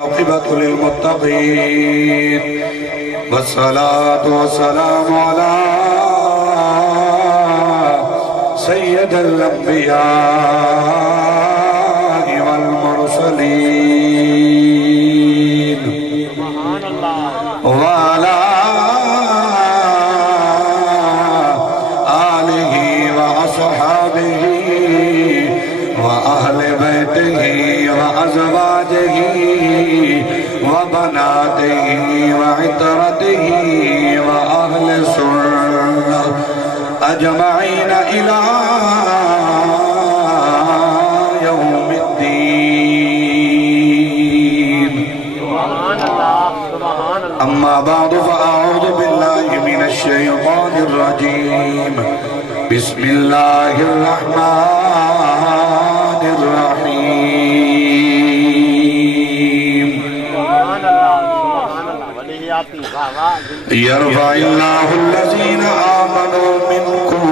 عاقبة للمتقين والصلاة والسلام على سيد الأنبياء والمرسلين وعلى آله وأصحابه وأهل بيته وأزواجه وبناته وعترته وأهل سنة أجمعين إلى يوم الدين. أما بعد فأعوذ بالله من الشيطان الرجيم. بسم الله الرحمن الرحيم. يرفع الله الذين آمنوا منكم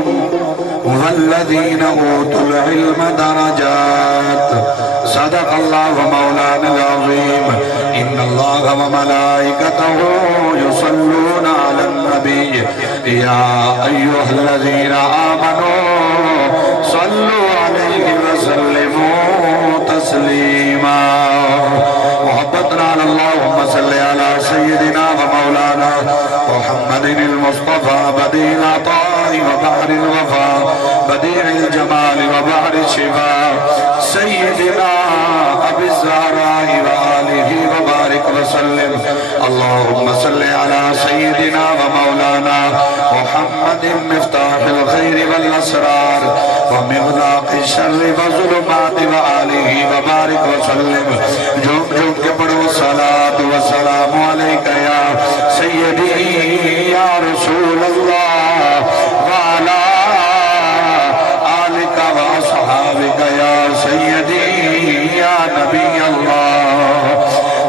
والذين أوتوا العلم درجات. صدق الله مولانا العظيم. إن الله وملائكته يصلون على النبي يا أيها الذين آمنوا صلوا عليه وسلموا تسليما. محبتنا على اللهم صل على سيدنا ومولانا محمد المصطفى بديع العطاء وبحر الوفاء بديع الجمال وبحر الشفاء سيدنا أبي الزهراء وآله وبارك وسلم. اللهم صل على سيدنا ومولانا محمد مفتاح الخير والأسرار ومغلاق الشر والظلمات وآله وبارك وسلم. جھوم جھوم کے پڑھو صلاة والسلام علیکہ یا سیدی یا رسول اللہ وعلا آلک واصحابک یا سیدی یا نبی اللہ.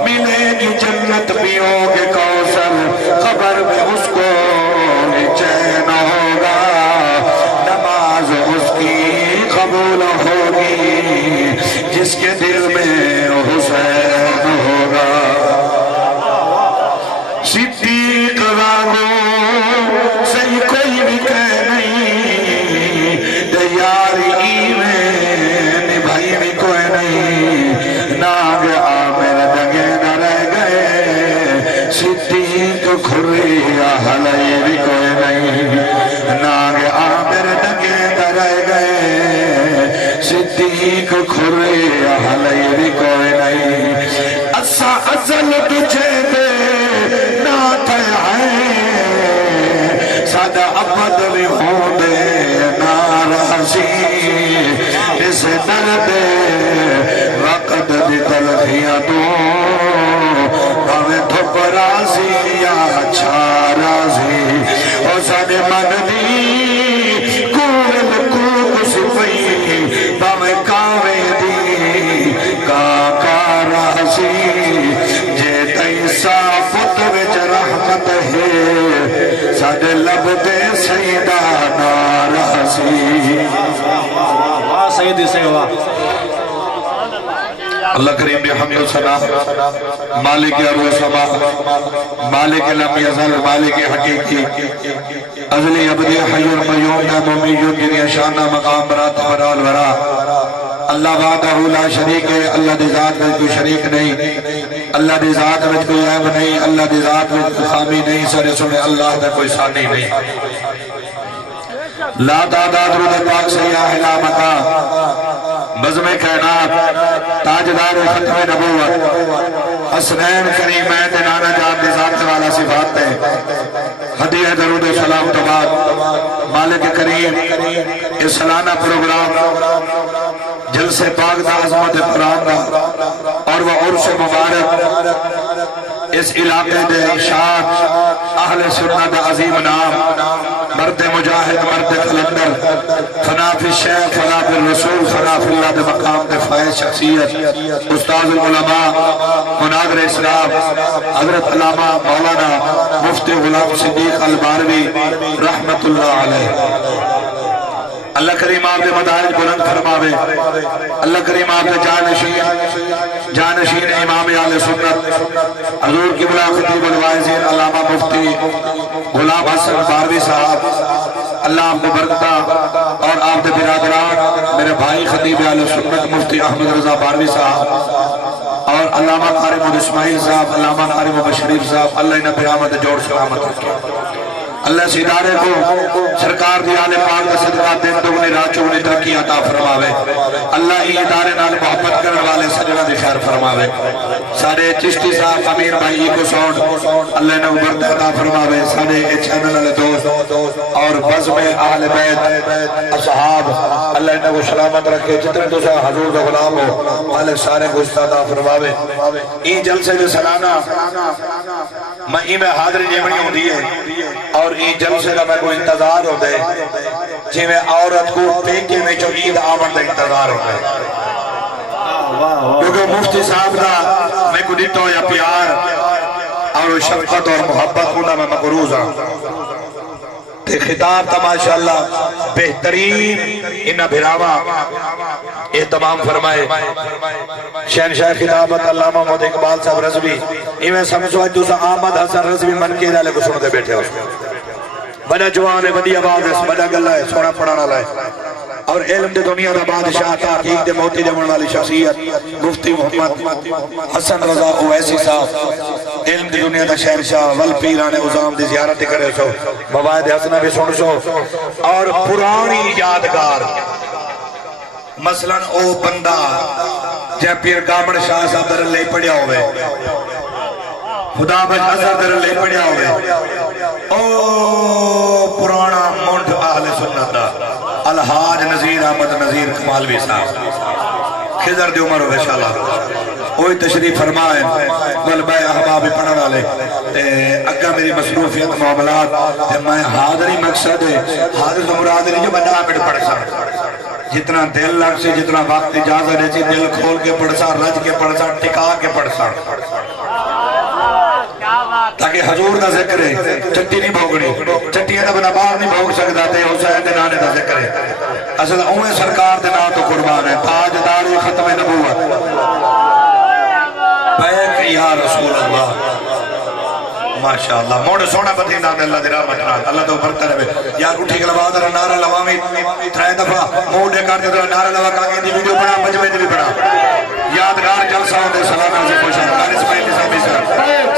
ملے گی جنت پیو گے کوثر قبر میں اس کو چین ہوگا نماز اس کی قبول ہوگی جس کے دل میں حسین ہوگا. صدیق راگو صحیح کوئی بھی کہہ نہیں دیاری ایمین بھائی بھی کوئی نہیں ناگ آمر دگے نہ رہ گئے صدیق کھری حلائی بھی کوئی نہیں ناگ آمر دگے نہ رہ گئے صدیق کھری حلائی بھی کوئی نہیں. اسا ازل تجھے دے نات ہے سادہ ابد بھی ہوں دے ناراضی اس درد وقت دی تلخیاں تو ہمیں تھوپ رازی یا چھارازی اور سادے من دی کول کسی پئی ہمیں کاوے دی کاکا رازی جے تیسا فت وچ رحمت ہے سادے لب دے سیدہ ناراضی. سیدی سیوا اللہ کریم نے حمد و ثنا مالک ارو سما مالک لم یزل مالک حقیقی ازلی ابدی حی القیوم نام امیون جنی شانہ مقام برات مرال ورا. اللہ وعدہ لا شریک ہے. اللہ دی ذات میں کوئی شریک نہیں. اللہ دی ذات میں کوئی عیب نہیں. اللہ دی ذات میں کوئی خامی نہیں. سارے سنے اللہ دا کوئی ثانی نہیں. لا تعداد رود پاک سیاہ علامتا بزم کائنات تاجدار ختم نبوت حسنین کریمین نانا جان دی ذات والا صفات ہے. ہدیہ درود و سلام تباد مالک کریم اس سالانہ پروگرام جلسے پاک دا عظمت قرآن دا اور وہ عرص مبارک اس علاقے دے شاد اہل سنت عظیم نام مرد مجاہد مرد خلندر فنا فی الشیخ فنا فی الرسول فنا فی اللہ دے مقام دے فائز شخصیت استاذ العلماء مناظر اسلام حضرت علامہ مولانا مفتی غلام صدیق الباروی رحمت اللہ علیہ. اللہ کریم آپ دے مدارج بلند فرماوے اللہ کریم آپ دے جانشین امام اہل سنت حضور قبلہ خطیب الوائزین علامہ مفتی غلام حسن باروی صاحب اللہ آپ کو برکتہ اور آپ دے برادران میرے بھائی خطیب اہل سنت مفتی احمد رضا باروی صاحب اور علامہ قاری محمد اسماعیل صاحب علامہ قاری محمد شریف صاحب اللہ انہیں پیامت جوڑ سلامت رکھے اللہ اس ادارے کو سرکار دی آل پاک کا صدقہ دین دگنی رات چگنی ترقی عطا فرماوے اللہ ای ادارے نال محبت کرنے والے سجنہ دی خیر فرماوے سارے چشتی صاحب امیر بھائی کو سونڈ اللہ نے برکت عطا فرماوے سارے چینل والے دوست اور بزم اہل بیت اصحاب اللہ نے وہ سلامت رکھے جتنے تو سے حضور دا غلام ہو مالک سارے کو عطا فرماوے ای جلسے جو سلانہ میں میں حاضر جیمنی ہوں دیئے اور ای جلسے کا میں کو انتظار ہو دے جی میں عورت کو پیکے میں جو عید آمد دا انتظار ہو دے کیونکہ مفتی صاحب دا میں کو دیتا یا پیار اور شفقت اور محبت ہونا میں مقروض ہوں تے خطاب تا ماشاءاللہ بہترین انہا بھراوا اہتمام فرمائے شہنشاہ خطابت علامہ محمد اقبال صاحب رضوی ایویں سمجھو آج دوسرا آمد حسن رضوی من کے لالے کو سنتے بیٹھے ہو بڑا جوان ہے بڑی آواز ہے بڑا گلہ ہے سونا پڑھانا لائے اور علم دے دنیا دا بادشاہ تحقیق دے موتی دے من والی شخصیت مفتی محمد حسن رضا اویسی صاحب علم دے دنیا دا شہنشاہ والپیران عظام دے زیارت کرے سو موائد حسنہ بھی سن سو اور پرانی یادگار مثلا او بندہ جے پیر کامڑ شاہ صاحب در لے پڑیا ہوئے خدا بچ حضر در لے پڑیا ہوئے او پرانا منڈ اہل سنت دا الحاج نظیر احمد نظیر کمالوی صاحب خضر دی عمر ہوئے شاءاللہ اوہی تشریف فرمائے غلبہ احباب پڑھنا لے اگا میری مصروفیت معاملات میں حاضری مقصد ہے حاضر مراد نہیں جو بنا منٹ پڑھ سا جتنا دل لگ سے جتنا وقت اجازت ہے دل کھول کے پڑھ سا رج کے پڑھ سا ٹکا کے پڑھ سا تاکہ حضور دا ذکر ہے چٹی نہیں بھوگنی چٹیاں دا بنا باہر نہیں بھوگ سکتا تے حسین دے نانے دا ذکر ہے اصل اوہ سرکار دے نا تو قربان ہے تاجدار ختم نبوت بیک یا رسول اللہ ماشاءاللہ موڑ سونا پتھی نام اللہ دی رحمت نال اللہ تو برکت رہے یار اٹھی کے لبا در نعرہ لوامی ترائے دفعہ موڑے کارتے در نعرہ لوا کاکے دی ویڈیو بنا مجمع دی بھی بنا یادگار جلسہ ہوندے سلام عزیز خوشان کار اسماعیل نظامی سر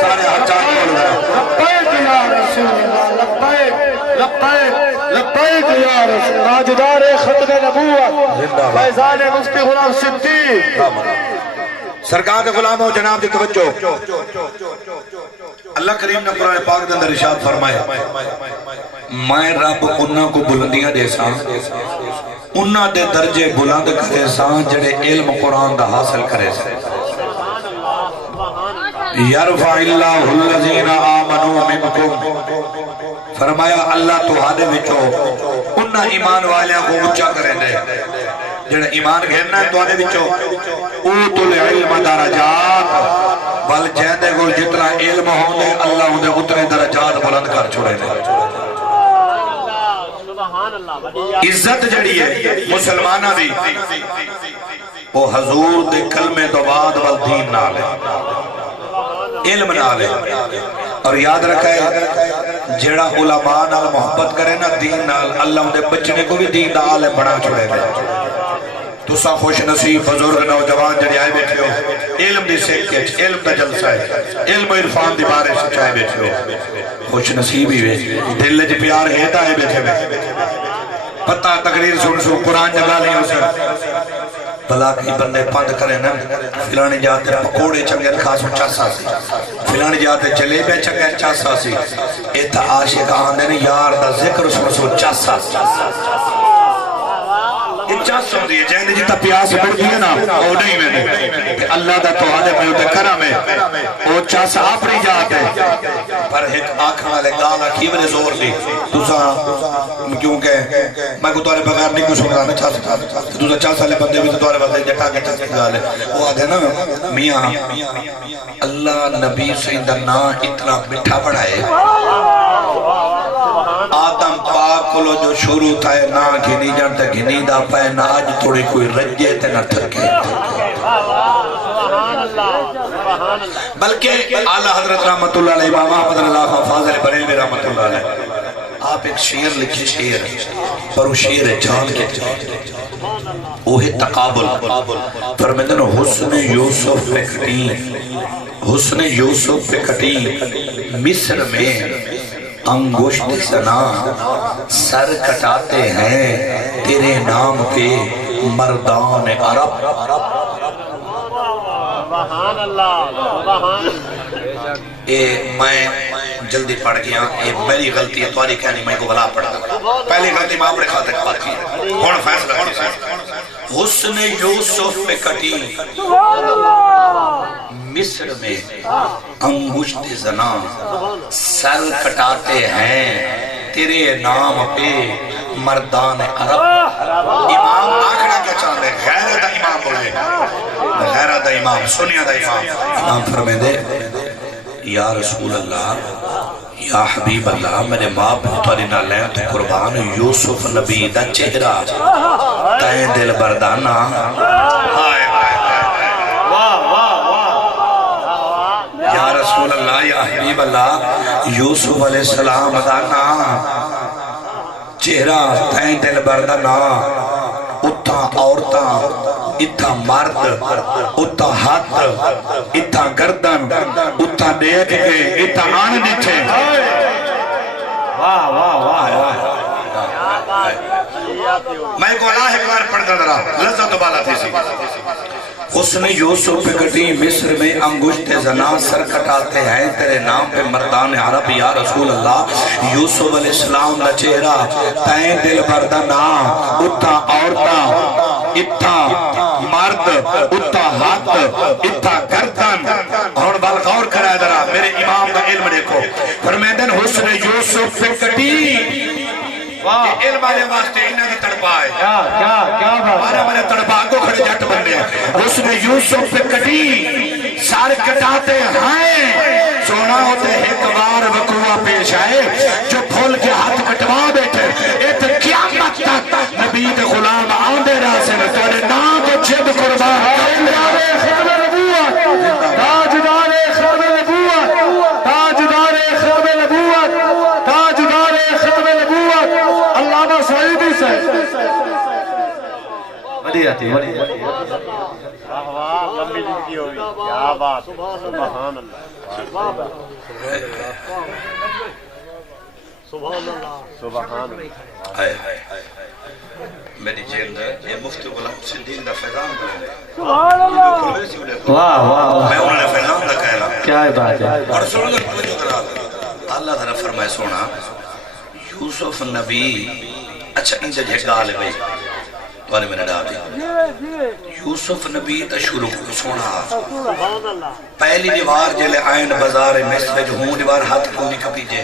سارے حجات بول رہا لبیک یا رسول اللہ لبیک لبیک لبیک یا رسول تاجدار ختم نبوت فیضان مفتی غلام صدیق سرکار کے غلام ہو جناب دی توجہ اللہ کریم نے قرآن پاک دے اندر ارشاد فرمایا میں رب انہاں کو بلندیاں دے ساں انہاں دے درجے بلند کرے ساں جڑے علم قرآن دا حاصل کرے ساں یرفع اللہ الذین آمنوا منکم فرمایا اللہ تو ہادے وچو انہاں ایمان والیاں کو اونچا کرے دے جڑا ایمان گھرنا ہے تو آنے بچو اوت العلم درجات بل جہدے کو جتنا علم ہونے اللہ انہیں اتنے درجات بلند کر چھوڑے دے عزت جڑی ہے مسلمانہ دی وہ حضور دے کلمے دواد والدین نالے علم نالے اور یاد رکھے جڑا علماء نال محبت کرے نا دین نال اللہ انہیں بچنے کو بھی دین دا عالم بڑا چھوڑے دے تو سا خوش نصیب بزرگ نوجوان جڑی آئے بیٹھے ہو علم دی سیکھ علم دا جلسہ ہے علم و عرفان دی بارش چاہے بیٹھے ہو خوش نصیب ہی ہوئے دل جی پیار ہے تا آئے بیٹھے ہوئے پتہ تقریر سن سو قرآن جگہ نہیں ہو سر بلا کئی بندے پند کرے نا فلانی جاتے پکوڑے چنگے خاصو چاسا سی فلانی جاتے جلیبے چنگے چاسا سی ایتا عاشق آندے نے یار دا ذکر سن سو چاسا سی چاس ہوں دیئے جہنے جیتا پیاس بڑھ دیئے نا وہ نہیں میں نے اللہ دا توہادے میں ہوتے کرم ہے وہ چاس آپ نہیں جاتے پر ایک آنکھاں والے گالا کی بنے زور دی دوسرا کیونکہ میں کو توارے بغیر نہیں کچھ سنگا نا چاس دوسرا چاس والے بندے بھی تو توارے بندے جٹا کے چاس کے گالے وہ آدھے نا میاں اللہ نبی سیدہ نا اتنا مٹھا پڑھائے آدم پاک کو جو شروع تھا نہ گھنی جانتا گھنی دا پائے نہ آج توڑی کوئی رجے تے نہ تھکے بلکہ اعلیٰ حضرت رحمت اللہ علیہ امام احمد اللہ فاضل بریلوی رحمت اللہ علیہ آپ ایک شعر لکھے شعر پر وہ شعر جان کے اوہ تقابل فرمیدن حسن یوسف پہ کٹی حسن یوسف پہ کٹی مصر میں انگشت زنا سر کٹاتے ہیں تیرے نام پہ مردان عرب سبحان اللہ سبحان میں جلدی پڑھ گیا یہ میری غلطی ہے تمہاری کہانی میں کو بلا پڑھا پہلی غلطی میں اپنے خاطر پاتی ہے کون فیصلہ کی حسن یوسف پہ کٹی مصر میں انگشت زنا سر کٹاتے ہیں تیرے نام پہ مردان عرب امام آخرہ کیا چاہتے ہیں غیرہ دا امام بولے غیرہ دا امام سنیا دا امام فرمے دے یا رسول اللہ یا حبیب اللہ میرے ماں پتواری نہ لیں تو قربان یوسف نبی دا چہرہ تائیں دل بردانہ یا رسول اللہ یا حبیب اللہ یوسف علیہ السلام دانا چہرہ تائیں دل بردانہ اتھا عورتاں اتھا مرد اتھا ہاتھ اتھا گردن اتھا دیکھ کے اتھا آن دیکھے واہ واہ واہ میں کو اللہ ایک بار پڑھتا درہ لذت بالا تھی سی حسن یوسف پہ کٹی مصر میں انگشت زنا سر کٹاتے ہیں تیرے نام پہ مردان عرب یا رسول اللہ یوسف علیہ السلام دا چہرہ تائیں دل بردنا اتھا عورتہ اتھا مرد اتھا ہاتھ اتھا گردن اور بالغور کرائے درہ میرے امام دا علم دیکھو فرمیدن حسن یوسف پہ کٹی یہ علم آلے واسطے انہاں کی تڑپا ہے کیا ہمارا میں نے تڑپا کو کھڑے جٹ بننے حسن یوسف پہ کٹی سار کٹاتے ہیں سونا ہوتے ایک بار وقوع پیش آئے جو پھول کے ہاتھ کٹوا بیٹھے ایت قیامت تک نبی دے غلام آندے راسے میں تورے نام کو جد قربان تاجدار ختم نبوت تاجدار ختم نبوت تاجدار ختم نبوت علامہ سعیدی سے بڑی آتی ہے لمبی زندگی ہوئی کیا بات سبحان اللہ سبحان اللہ سبحان اللہ میری جیل ہے یہ مفتی غلام صدیق دا فیضان کرنے سبحان اللہ واہ واہ میں انہوں نے فیضان دا کہنا کیا بات ہے اور سنو گا جو کرا اللہ تعالیٰ فرمائے سونا یوسف نبی اچھا ان سے جھگا لے بھئی توانی میں نے ڈال دی یوسف نبی تا شروع سونا پہلی دیوار جلے آئین بازار مصر جو ہوں دیوار ہاتھ کیوں نہیں کپی جے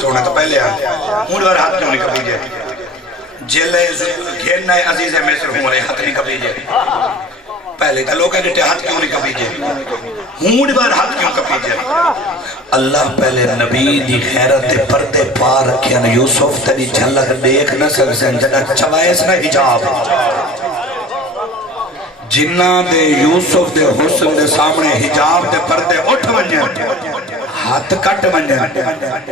سونا تو پہلے آئین ہوں دیوار ہاتھ کیوں نہیں کپی جے جلے گھیرنا عزیز مصر ہوں رہے ہاتھ نہیں کپی جے پہلے تا لوگ کہتے ہاتھ کیوں نہیں کپی جے ہوں دیوار ہاتھ کیوں کپی جے اللہ پہلے نبی دی خیرت پردے پار رکھیں یوسف تیری جھلک دیکھ نہ سکسن جنہ چوائس نہ حجاب جنہ دے یوسف دے حسن دے سامنے حجاب دے پردے اٹھ ونجن ہاتھ کٹ ونجن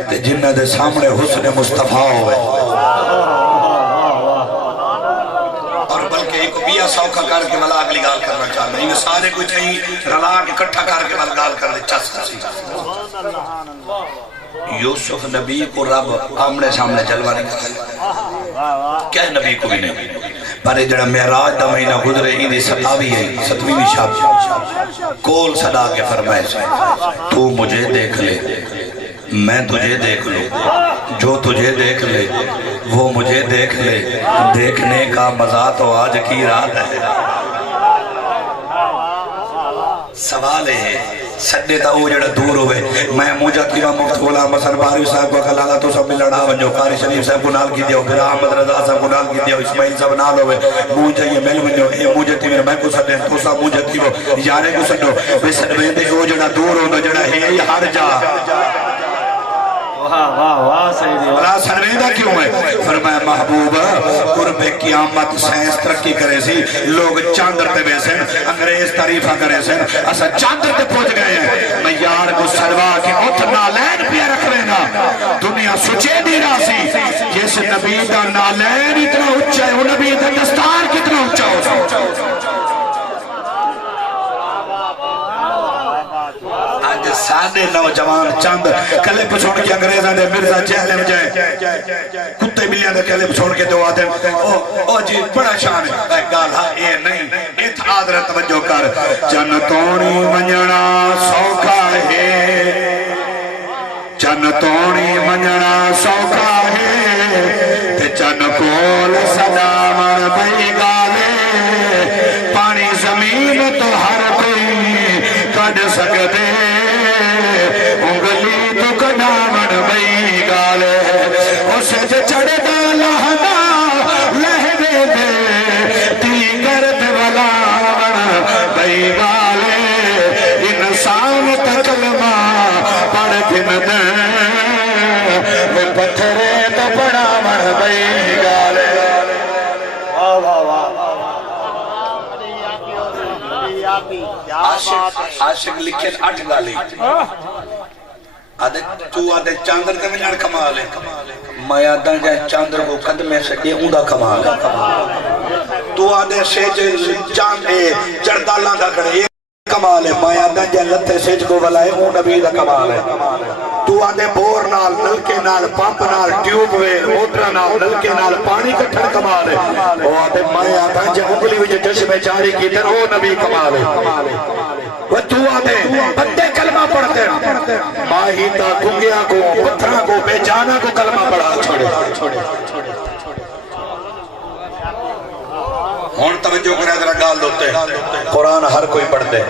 تے جنہ دے سامنے حسن مصطفیٰ ہوئے اور بلکہ ایک بیا سوکھا کر کے ملا اگلی گال کرنا چاہتا ہے انہیں سارے کوئی تھیں رلا کے کٹھا کر کے ملا گال کر دے چس سی یوسف نبی کو رب آمنے سامنے جلوہ نہیں کرا کیا نبی کو بھی نہیں پر جڑا معراج دا مہینہ گزرے ہی ستاوی ہے ستویں شب کول صدا کے فرمائے سے تو مجھے دیکھ لے میں تجھے دیکھ لوں جو تجھے دیکھ لے وہ مجھے دیکھ لے دیکھنے کا مزہ تو آج کی رات ہے سوال ہے سڈے تا وہ جڑا دور ہوئے میں موجہ تیرا مفت غلام حسن بارو صاحب کو کلالا تو سب ملنا ونجو قاری شریف صاحب کو نال کی دیو پھر احمد رضا صاحب کو نال کی دیو اسماعیل صاحب نال ہوئے موجہ یہ مل ونجو اے موجہ تیرا میں کو سڈے تو سب موجہ تیرو یارے کو سڈو بے سڈوے دے وہ جڑا دور ہونا جڑا ہے ہر جا بلا سنویدہ کیوں ہے فرمایا محبوب قرب قیامت سائنس ترقی کرے سی لوگ چاندر تے بیسن انگریز تعریفہ کرے سن اسا چاندر تے پہنچ گئے ہیں میں یار کو سلوا کے اتنا نالین پیا رکھ لینا دنیا سچے دی راسی جس نبی دا نالین اتنا اچھا ہے وہ نبی دا دستار کتنا اچھا ہو سکتا سادے نوجوان چند کلپ چھوڑ کے انگریزاں دے مرزا جہلم جائے کتے بلیاں دے کلپ چھوڑ کے دو آدھے او جی بڑا شان ہے گالہ اے نہیں ایت آدھر توجہ کر چن تونی منجنا سوکھا ہے چن تونی منجنا سوکھا ہے تے چن کول صدا مر بھئی گالے پانی زمین تو ہر کوئی کڑ سکتے انگلی تو کڑامن بھئی گالے اسے جو چڑھ ڈالا ہنا لہوے دے تی کرد ولاون بھئی گالے انسان تکلمہ پڑھ کن دیں وہ پتھرے تو پڑامن بھئی گالے عاشق لکھن 8 گالی تو آدھے چاندر کے ملان کمال ہے میں آدھا جائے چاندر کو قدمے سکے اندھا کمال ہے تو آدھے سیج چردالان دا کرے کمال ہے میں آدھا جائے لتے سیج کو بلائے اون نبی دا کمال ہے تو آدھے بور نال نلکے نال پمپ نال ٹیوب وے موٹر نال نلکے نال پانی کٹھر کمال ہے وہ آدھے میں آدھا جائے انگلی وجہ چشمے جاری کی در وہ نبی کمال ہے وہ تو آدھے بندے کلمہ پڑھتے ہیں ماہی تا گنگیا کو پتھرہ کو بے جانا کو کلمہ پڑھا چھوڑے ہون توجہ کرے ذرا گال دوتے قرآن ہر کوئی پڑھتے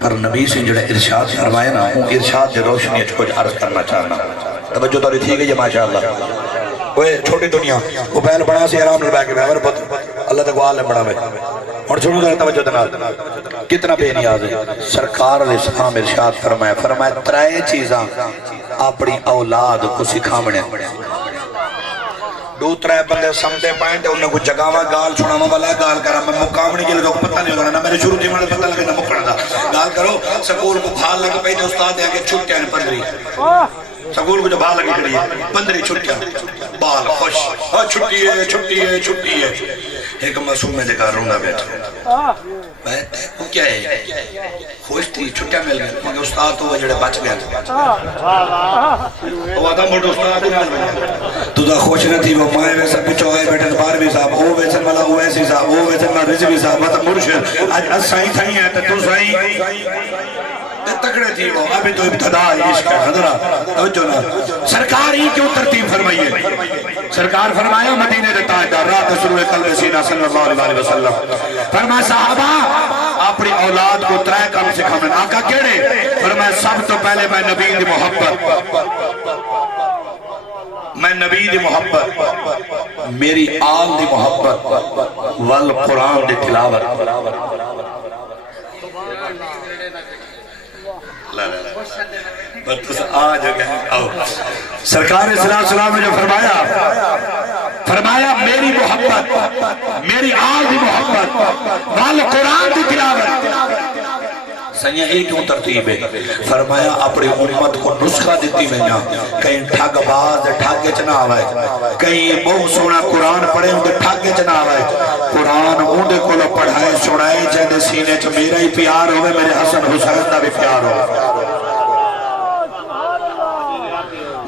پر نبی سے جڑے ارشاد فرمائے نا ہوں ارشاد دے روشنی اچھ کچھ عرض کرنا چاہنا توجہ تو رہی گئی ماشاءاللہ وہ چھوٹی دنیا وہ پہل بڑا سی حرام نل بیکے میں ہمارے پتر اللہ تک وآل نے بڑا میں اور چھوڑوں ذرا توجہ دنال کتنا بے نیاز ہے سرکار علیہ السلام ارشاد فرمائے 3 چیزاں اپنی اولاد کو سکھامنے 2-3 بندے سمتے پائیں تے انہیں کچھ جگاوا گال چھوڑاما والا گال کرا میں مقامنی کے لئے پتہ نہیں ہوگا نا میرے شروع دیمانے پتہ لگے نا مکڑا دا گال کرو سکول کو بھال لگے پہنے استاد دے آگے چھٹے ہیں 15 سکول کو جو بھال لگے کریے 15 چھٹے ہیں بال خوش چھٹی ہے ایک معصوم میں دیکھا رونا بیٹھا وہ کیا ہے خوش تھی چھٹیاں مل گئے مگر استاد تو وہ جڑے بچ گئے وہ آدھا موٹا استاد ہی مل گئے تو دا خوش نہ تھی وہ مائے ویسا پچھو آئے بیٹھے باروی صاحب او ویسن والا او ویسی صاحب او ویسن والا رضوی صاحب مطلب مرشد آج سائیں تھائی ہیں تو سائیں تکڑے تھی وہ ابھی تو ابتدا عشق ہے حضرہ توجہ نا سرکار ہی کیوں ترتیب فرمائیے سرکار فرمایا مدینہ دے تاجدار رات سرور قلب سینہ صلی اللہ علیہ وسلم فرمایا صحابہ اپنی اولاد کو 3 کام سکھامن آقا کیڑے فرمایا سب تو پہلے میں نبی دی محبت میری آل دی محبت والقرآن دی تلاوت سرکار صلی اللہ علیہ وسلم نے جو فرمایا میری محبت میری آل دی محبت والقرآن دی تلاوت سنیا ایک کیوں ترتیب ہے فرمایا اپنی امت کو نسخہ دیتی میں نا کہیں ٹھگ باز ٹھاگے چنا آوائے کہیں بہت سونا قرآن پڑھے ہوں ٹھاگے چنا آوائے قرآن اونڈے کو لو پڑھائے سنائے جہدے سینے چھ میرا ہی پیار ہوئے میرے حسن حسین دا بھی پیار ہوئے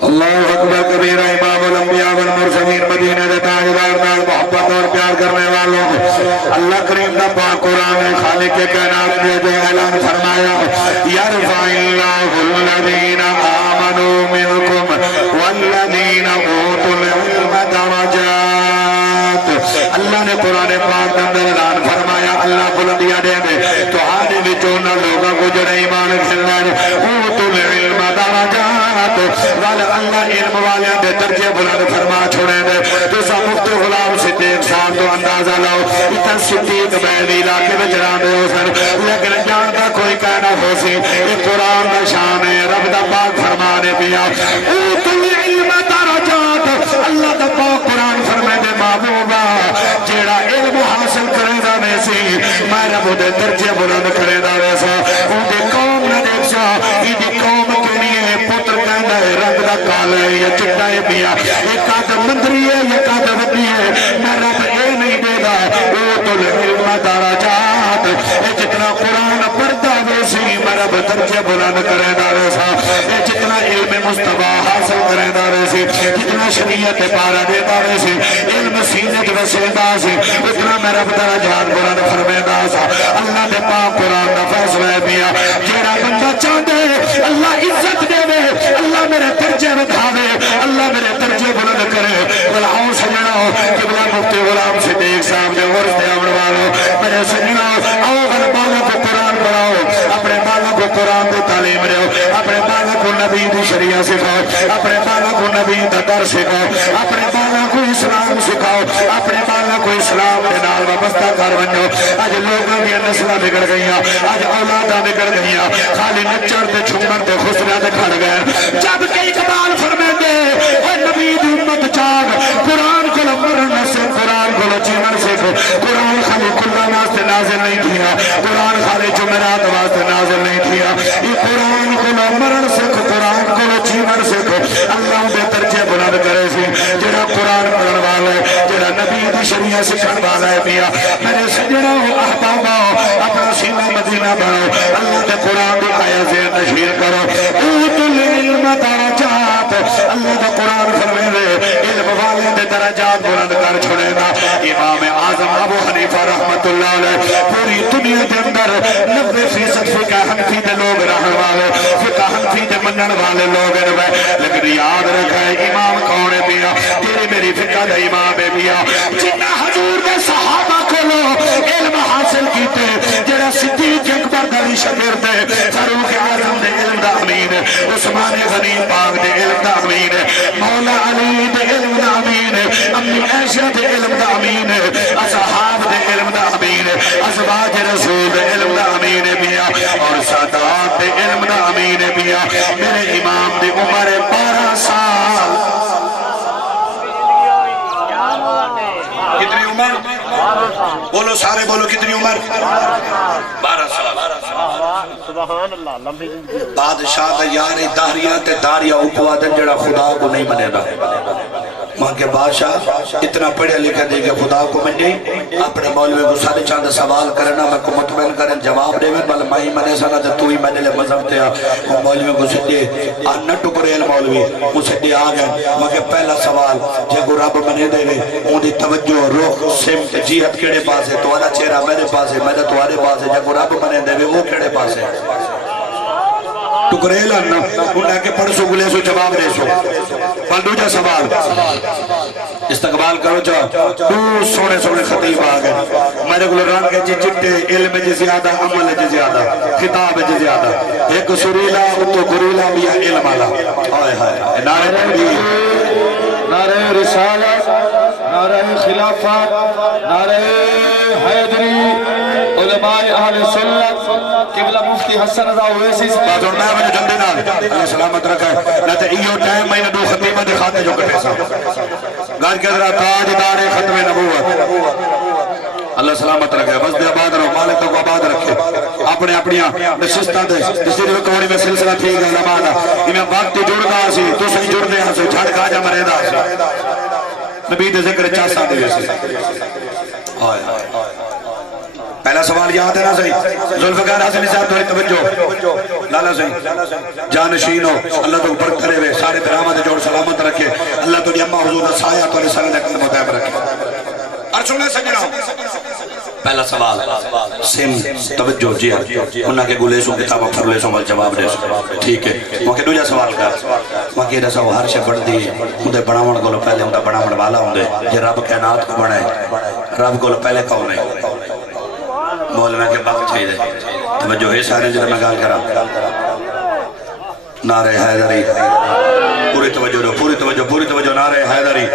اللہ اکبر کبیرہ امام الانبیاء والمرسلین مدینہ دے تاجدار نال محبت اور پیار کرنے والوں اللہ کریم دا پاک قرآن خالق کے کائنات نے جو اعلان فرمایا یرفع اللہ الذین آمنوا منکم والذین اوتوا العلم درجات اللہ نے قرآن پاک اندر اعلان فرمایا اللہ بلندیاں دے تو آنے وچوں اللہ علم والیاں دے درجے بلند فرما چھوڑے دے تو سا مفتی غلام صدیق صاحب تو اندازہ لو اتنا صدیق بیوی علاقے میں جرانے ہو سن لیکن جانتا کوئی کہنا ہو سی یہ قرآن دا شان ہے رب دا پاک فرمانے پیا اوتل علم درجات اللہ دا پاک قرآن فرمائے دے محبوبہ جیڑا علم حاصل کرے دا ویسی میں رب دے درجے بلند کرے دا ویسا ان دے قوم نہ دیکھ سا یہ دی قوم کے لیے پتر کہندہ ہے رب دا کالا ہے یا چٹا ہے پیا ایک آدھ مندری ہے ایک آدھ ودی ہے میں رب اے نہیں دے دا اوتل علم درجات جتنا قرآن پڑھتا ویسی میں رب درجے بلند کرے دا ویسا جتنا علم مصطفیٰ حاصل کرے دا ویسی جتنا شریعت پارا دے دا ویسی علم سینت وسے دا سی اتنا میں رب درجات بلند فرمے دا سا اللہ دے پاک قرآن دا فیصلہ پیا جیڑا بندہ چاہتے اللہ عزت دے دے اللہ میرے درجے بتھاوے اللہ میرے درجے بلند کرے بلاؤں سجنہ قبلہ مفتی غلام صدیق صاحب دے ورد دے عمر والو میرے سجنہ آؤ غربانوں کو قرآن پڑھاؤ اپنے بالوں کو قرآن کو تعلیم رہو اپنے بالوں کو نبی دی شریعہ سکھاؤ اپنے بالوں کو نبی دا در سکھاؤ اپنے بالوں کو اسلام سکھاؤ اپنے بالوں کو اسلام دے نال وابستہ کر بنو آج لوگوں کی نسلیں بگڑ گئیاں آج اولاداں بگڑ گئیاں خالی نچر تے چھمن تے خسرہ تے کھڑ گئے جب کہ اقبال فرمائیں دے اے نبی دی امت چاگ قرآن کو مرن سے قرآن کو جیون سے قرآن خالی کلہ واسطے نازل نہیں کیا قرآن خالی جمعرات واسطے نازل نہیں کیا یہ قرآن کو مرن سے قرآن کو جیون سے اللہ دے درجے بلند کرے سی جڑا قرآن پڑھن والا ہے جڑا نبی دی شریعت سکھانے والا ہے پیا میرے سجنوں احبابوں اپنا سینہ مدینہ بناؤ اللہ دے قرآن دی آیت سے نشیر کرو اوتل علم درجات اللہ دا قرآن فرمائے دے علم والے دے درجات بلند کر چھوڑے گا امام اعظم ابو حنیفہ رحمت اللہ علیہ پوری دنیا دے اندر 90% فقہ حنفی دے لوگ رہن والے فقہ حنفی دے منن والے لوگ ہیں لیکن یاد رکھے امام کون ہے پیا تیری میری فقہ دا امام ہے پیا جنہ حضور دے صحابہ کو لو علم حاصل کیتے جڑا صدیق اکبر دا شاگرد ہے فاروق اعظم دے علم دا امین عثمان غنی پاک دے علم دا امین مولا علی دے علم دا امین امی عائشہ دے علم دا امین اصحاب دے علم دا امین ازواج رسول دے علم دا امین پیا اور سادات دے علم دا امین پیا میرے امام دے عمر 12 سال کتنی عمر بولو سارے بولو کتنی عمر 12 سال سبحان اللہ لمبی زندگی بادشاہ دا یار داریہ تے داریہ اپوادن جڑا خدا کو نہیں منے دا ماں کے بادشاہ اتنا پڑھے لکھے دے کہ خدا کو منے اپنے مولوی کو سارے چاند سوال کرنا میں کو مطمئن کریں جواب دے میں بل مائی منے سانا تے تو ہی منے لے مذہب تے وہ مولوی کو سدے آنا ٹکرے مولوی وہ سدے آگئے ماں کے پہلا سوال جے کو رب منے دے لے ان دی توجہ روح سمت جیہت کیڑے پاس ہے تو آنا چہرہ میرے پاس ہے میرے توارے پاس ہے جے کو رب منے دے لے وہ کیڑے پاس ہے ٹکرے لانا انہیں کہ پڑھ سو گلے سو جواب دے سو پڑھ دو جا سوال استقبال کرو چاہ تو سونے سونے خطیب آگئے میرے کو لران کے جی جٹے علم جی زیادہ عمل جی زیادہ خطاب جی زیادہ ایک سریلا اتو گریلا بھی علم آلا آئے ہائے نعرہ تکبیر نعرہ رسالت نعرہ خلافت نعرہ حیدری علماء اہل سنت قبلہ مفتی حسن رضا اویسی بات اور میں مجھے جلدی نال اللہ سلامت رکھا ہے نہ تے ایو ٹائم میں دو خطیبہ دکھاتے جو کٹے سا گھر کے ذرا تاجدار ختم نبوت اللہ سلامت رکھے بس دے آباد رہو مالک تو آباد رکھے اپنے اپنیاں نشستہ دے جسی روی کوڑی میں سلسلہ تھی گا نمانا انہیں وقت جڑ گا سی تو سہی جڑ دے ہاں سے جھڑ گا جا مرے دا سی نبی دے ذکر چاہتا دے سی پہلا سوال یاد ہے نا صحیح ذوالفقار حسنی صاحب تھوڑی توجہ لالا صحیح جانشین ہو اللہ تو برک کرے ہوئے سارے درامت جوڑ سلامت رکھے اللہ تو امہ حضور نے سایہ تو سنگ دے قدم مطائب رکھے اور سننے سجنہ پہلا سوال سن توجہ جی انہاں کے گلے سو کتابہ پھر لے سو مل جواب دے سو ٹھیک ہے وہاں کے دوجہ سوال کا وہاں کے رسا وہ ہر شے بڑھ دی مدے بڑھاون کو پہلے مدے بڑھاون والا ہوں دے یہ رب کائنات کو بڑھائے رب کو پہلے کون ہے مولوی کے وقت چاہیے توجہ ہے سارے جب میں گال کرا نعرہ حیدری پوری توجہ دو پوری توجہ پوری توجہ نعرہ حیدری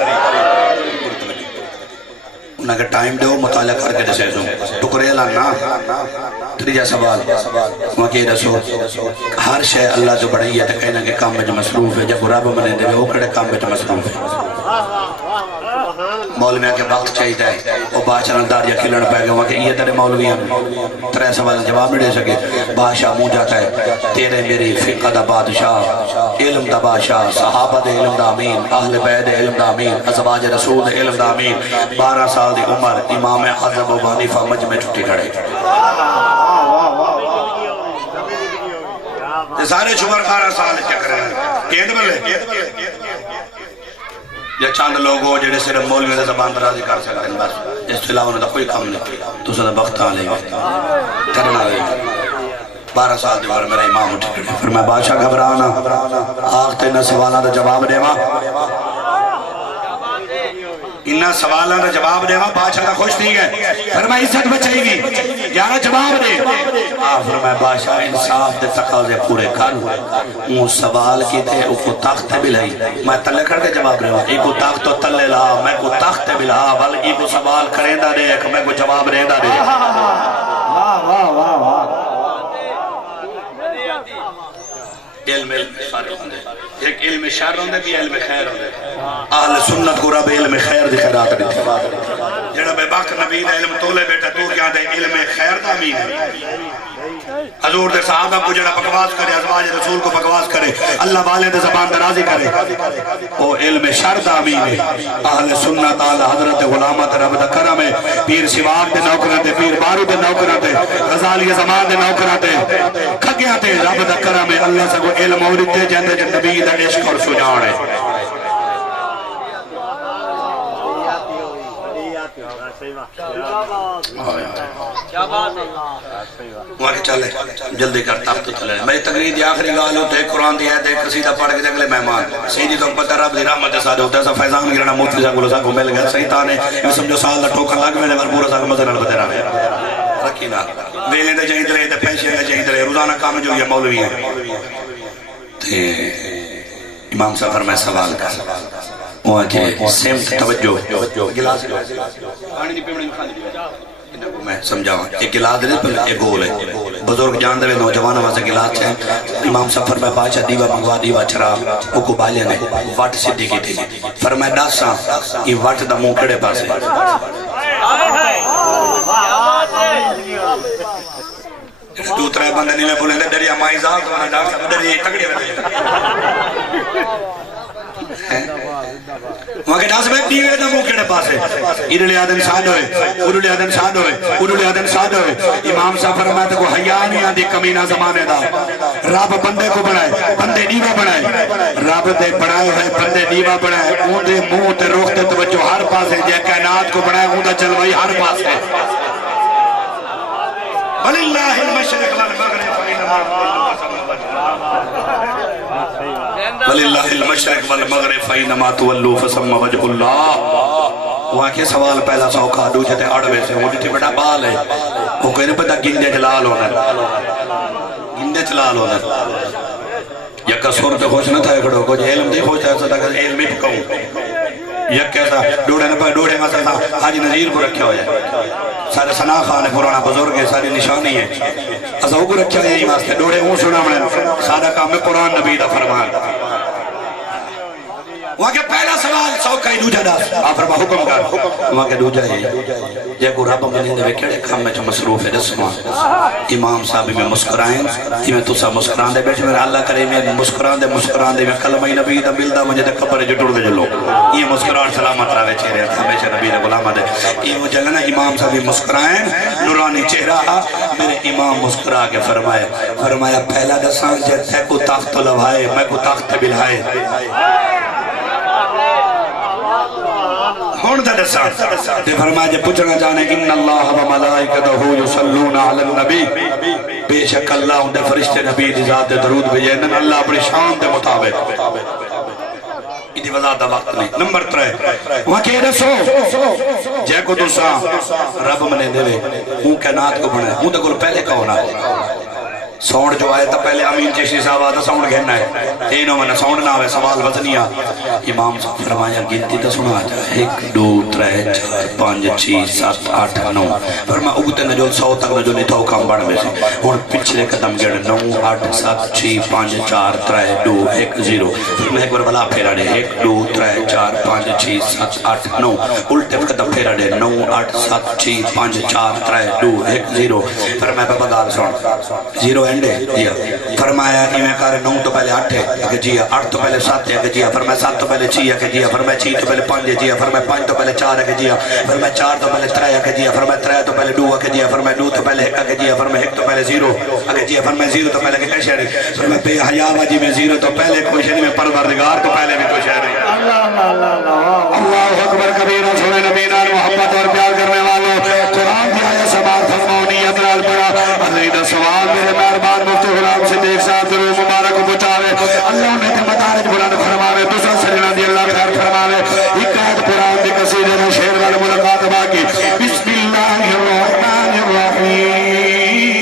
انہاں کے ٹائم دے مطالعہ کر کے دسے سو ٹکرے لانا تریجا سوال وہاں کے دسو ہر شے اللہ جو بڑھائی ہے تو کہنا کہ کام میں جو مصروف ہے جب رب منے دے وہ کڑے کام میں جو مصروف ہے مولویاں کے وقت چاہیے ہے وہ بادشاہ داریاں کھلن پہ گئے وہاں کہ یہ تیرے مولویاں ترے سوال جواب نہیں دے سکے بادشاہ منہ جاتا ہے تیرے میری فقہ دا بادشاہ علم دا بادشاہ صحابہ دے علم دا امین اہل بیت دے علم دا امین ازواج رسول دے علم دا امین 12 سال دی عمر امام اعظم ابو حنیفہ مجمع چھٹی کھڑے سارے شمر 12 سال چکر ہیں کہنے ملے یا چاند لوگ ہو جڑے صرف مولوی دے زبان درازی کر سکتے ہیں بس اس علاوہ انہوں نے کوئی کام نہیں تو سدہ وقت آ لے کرنا لے 12 سال دی عمر میرا امام اٹھ کھڑے فرمایا بادشاہ گھبرانا آختے نہ سوالاں دا جواب دے ماں انہا سوالان دا جواب دے وہاں بادشاہ دا خوش نہیں گئے فرمایا عزت بچائی گی یارا جواب دے فرمایا بادشاہ انصاف دے تقاضے پورے کر وہ سوال کی تھے او کو تخت بھی لئی میں تلے کر کے جواب دے وہاں ای کو تخت تو تلے لا میں کو تخت بھی لا بل ای کو سوال کریں دا دے میں کو جواب دے دا دے علم سارے ہوندے ایک علم شر ہوندے بھی علم خیر ہوندے اہل سنت کو رب علم خیر دی خیرات دیتے جڑا بے باک نبی دا علم تولے بیٹا تو کیا دے علم خیر دا امین ہے حضور دے صحابہ کو جڑا بکواس کرے ازواج رسول کو بکواس کرے اللہ والے دے زبان درازی کرے وہ علم شر دا امین ہے اہل سنت آل حضرت غلامت رب دا کرم ہے پیر سواق دے نوکرہ دے پیر بارو دے نوکرہ دے غزالی زمان دے نوکرہ دے کھگیاں دے رب دا کرم ہے اللہ سے کو علم اوریتے جاندے جن نبی دا عشق اور سجان ہے وہاں کے چلے جلدی کر تخت چلے میں تقریر دی آخری گالو تے قرآن دی ہے تے قصیدہ پڑھ کے اگلے مہمان سیدھی تو پتہ رب دی رحمت ساتھ ہوتا ہے سا فیضان گرنا مفتی صاحب گلو صاحب کو مل گیا صحیح تانے یہ سمجھو سال دا ٹوکن لگ میں نے پورا صاحب مزہ نال بتیرا ہے رکھی نا ویلے دے چاہید رہے تے پیشے دے چاہید رہے روزانہ کام جو یہ مولوی ہیں تے امام صاحب فرمائے سوال کر وہ کہ سمت توجہ گلاس پانی دی پیمنے کھانے دی میں سمجھاؤں ایک گلاس دے پر ایک گول ہے بزرگ جان دے نوجوان واسطے گلاس ہے امام صاحب فرمایا بادشاہ دیوا منگوا دیوا چرا او کو بالے نے وٹ سیدھی کی تھی فرمایا داساں یہ وٹ دا منہ کڑے پاسے دوترے بندے نہیں میں بولیں دے دریا مائی زال تو انہاں ڈاکٹر دریا تگڑی ہوئے وہاں کے ناس میں دیوے دا منہ کڑے پاسے ادھلے آدن ساد ہوئے ادھلے آدن ساد ہوئے ادھلے آدن ساد ہوئے امام صاحب فرمایا کو حیاء نہیں آدھی کمینہ زمانے دا رب بندے کو بنائے بندے نیوہ بنائے رب دے بنائے ہوئے بندے نیوہ بنائے اون دے منہ تے روح تے توجہ ہر پاسے جے کائنات کو بنائے اون دا جلوائی ہر پاسے وَلِلَّهِ الْمَشْرِقُ وَالْمَغْرِبُ وَلِلَّهِ الْمَشْرِقُ وَالْمَغْرِبُ فَإِنَّمَا تُوَلُّوا فَثَمَّ وَجْهُ اللَّهِ وہاں کے سوال پہلا سوکھا دوجہ تے اڑوے سے وہ جتے بڑا بال ہے وہ کہنے پتا گندے جلال ہونا گندے جلال ہونا یکا سور تے خوش نہ تھا اکڑو کچھ علم دے خوش ہے صدا کہ علم ہی پکاؤں یک کہتا ڈوڑے نہ پہ ڈوڑے مثلا حاجی نظیر کو رکھا ہویا ہے سارے سنا خان پرانا بزرگ ہے ساری نشانی ہے اسا کو رکھا ہے یہ واسطے ڈوڑے اون سنا میں سارا کام ہے قرآن نبی دا فرمان وہاں کے پہلا سوال سوکھا ہی دوجہ دا آپ فرما حکم کر وہاں کے دوجہ ہے جے کو رب ملین دے کڑے کام میں جو مصروف ہے دسما امام صاحب میں مسکرائیں میں تو سا مسکران دے بیٹھ میرا اللہ کرے میں مسکران دے میں کلمہ نبی دا ملدا مجھے دے قبر جو ٹوڑ دے جلو یہ مسکران سلامت راوے چہرے ہمیشہ نبی نے غلامہ دے یہ وہ جلنا امام صاحب مسکرائیں نورانی چہرہ میرے امام مسکرا کے فرمایا پہلا دساں جے تے کو تخت لوائے میں کو تخت بلائے ہون دا دسان تے فرمایا جے پوچھنا چاہنے ان اللہ و ملائکتہ یصلون علی النبی بے شک اللہ ان دے فرشتے نبی دی ذات درود بھیجن اللہ اپنی شان دے مطابق ادھی وضاحت دا وقت نہیں نمبر 3 وہاں کہہ دسو جے کو دوسرا رب منے دے اون کائنات کو بنائے اون دے کول پہلے کون ہے ساؤنڈ جو آئے تا پہلے امین چشتی صاحب آتا ساؤنڈ گھننا ہے تینوں میں ساؤنڈ نہ ہوئے سوال وزنیا امام صاحب فرمایا گنتی تا سنا جا 1 2 3 4 5 6 7 8 9 فرما اگتے نجول 100 تک نجول نہیں تھا کام بڑھ میں سے اور پچھلے قدم گڑ 9 8 7 6 5 4 3 2 1 0 فرما ایک بار بلا پھیرا دے 1 2 3 4 5 6 7 8 9 الٹے قدم پھیرا دے 9 8 7 6 5 4 3 2 1 0 فرما بابا گال سن 0 اینڈے جی فرمایا ایمیں کارے 9 تو پہلے 8 ہے کہ جی 8 تو پہلے 7 ہے کہ جی فرمایا 7 تو پہلے 6 ہے کہ جی فرمایا 6 تو پہلے 5 ہے جی فرمایا 5 تو پہلے 4 ہے کہ جی فرمایا 4 تو پہلے 3 ہے کہ جی فرمایا 3 تو پہلے 2 ہے کہ جی فرمایا 2 تو پہلے 1 ہے کہ جی فرمایا 1 تو پہلے 0 ہے کہ جی فرمایا 0 تو پہلے کہ شہر فرمایا بے حیا واجی میں 0 تو پہلے کوئی شہر میں پروردگار تو پہلے بھی کوئی شہر اللہ اکبر کبیرہ سنے نبینا محبت اور پیار کرنے والوں قرآن کی آیت سمار فرمونی ادرال پڑا حضرت سوال میرے مہربان مفتی غلام صدیق صاحب ضرور مبارک کو بچاوے اللہ نے تے مدارج بلند فرماوے دوسرا سرنا دی اللہ خیر فرماوے حکایت قرآن دی قصیدے میں شعر والی ملاقات باقی بسم اللہ الرحمن الرحیم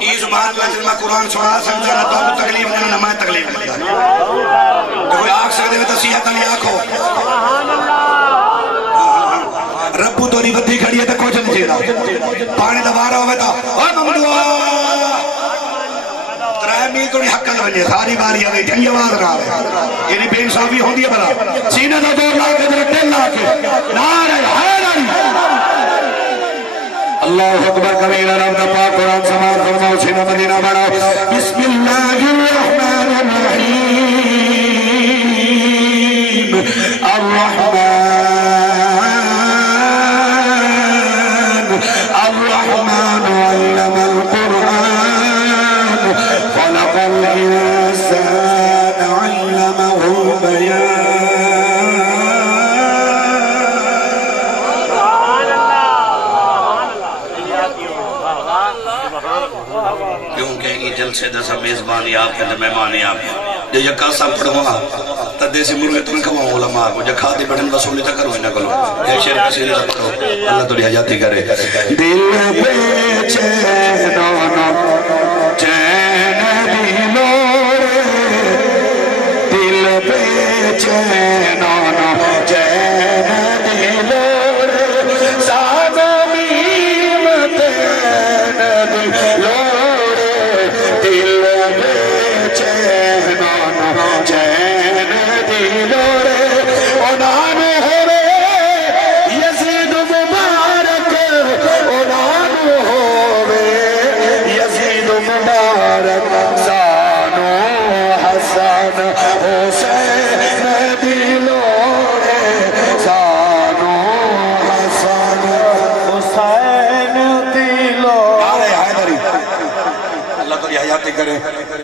ای زبان میں جنہ قرآن سنا سمجھا نہ تو تکلیف نہ میں تکلیف تو کوئی آنکھ سکتے میں تصیحت علی آنکھو ربو تو نہیں بدھی کھڑی ہے تو کچھ نہیں چیزا پانی دوارا ہوئے تا اوہ ممدوہ 3 میل تو نہیں حق کر بنجے ساری باری آگئی جنگی آواز رہا ہے یعنی بے انصافی ہوں دی ہے بلا سینہ تو دور لاکے در دل لاکے نعرہ حیدری اللہ اکبر کبیرہ رب دا پاک قرآن سمار فرماؤ سینہ مدینہ بڑھاؤ بسم اللہ الرحمن الرحیم الرحمن الرحمن علم القرآن خلق الإنسان علمه البيان کیونکہ یہ جلسے دسا میزبانی آپ کے مہمانی آپ جو یکا سا پڑھوا تا دیسی مرغے تو نکھواؤں علماء کو جو کھاتی بڑھن رسولی تا کرو انہا کلو یہ شیر کسی رہا پڑھو اللہ تو حیاتی کرے دل پہ چینونو چین دلوڑے دل پہ چینونو چین دلوڑے سادہ میم تین دلوڑے دل پہ چینونو چین دلوڑے انانو ہوئے یزید مبارک انانو ہوئے یزید مبارک زانو حسن حسین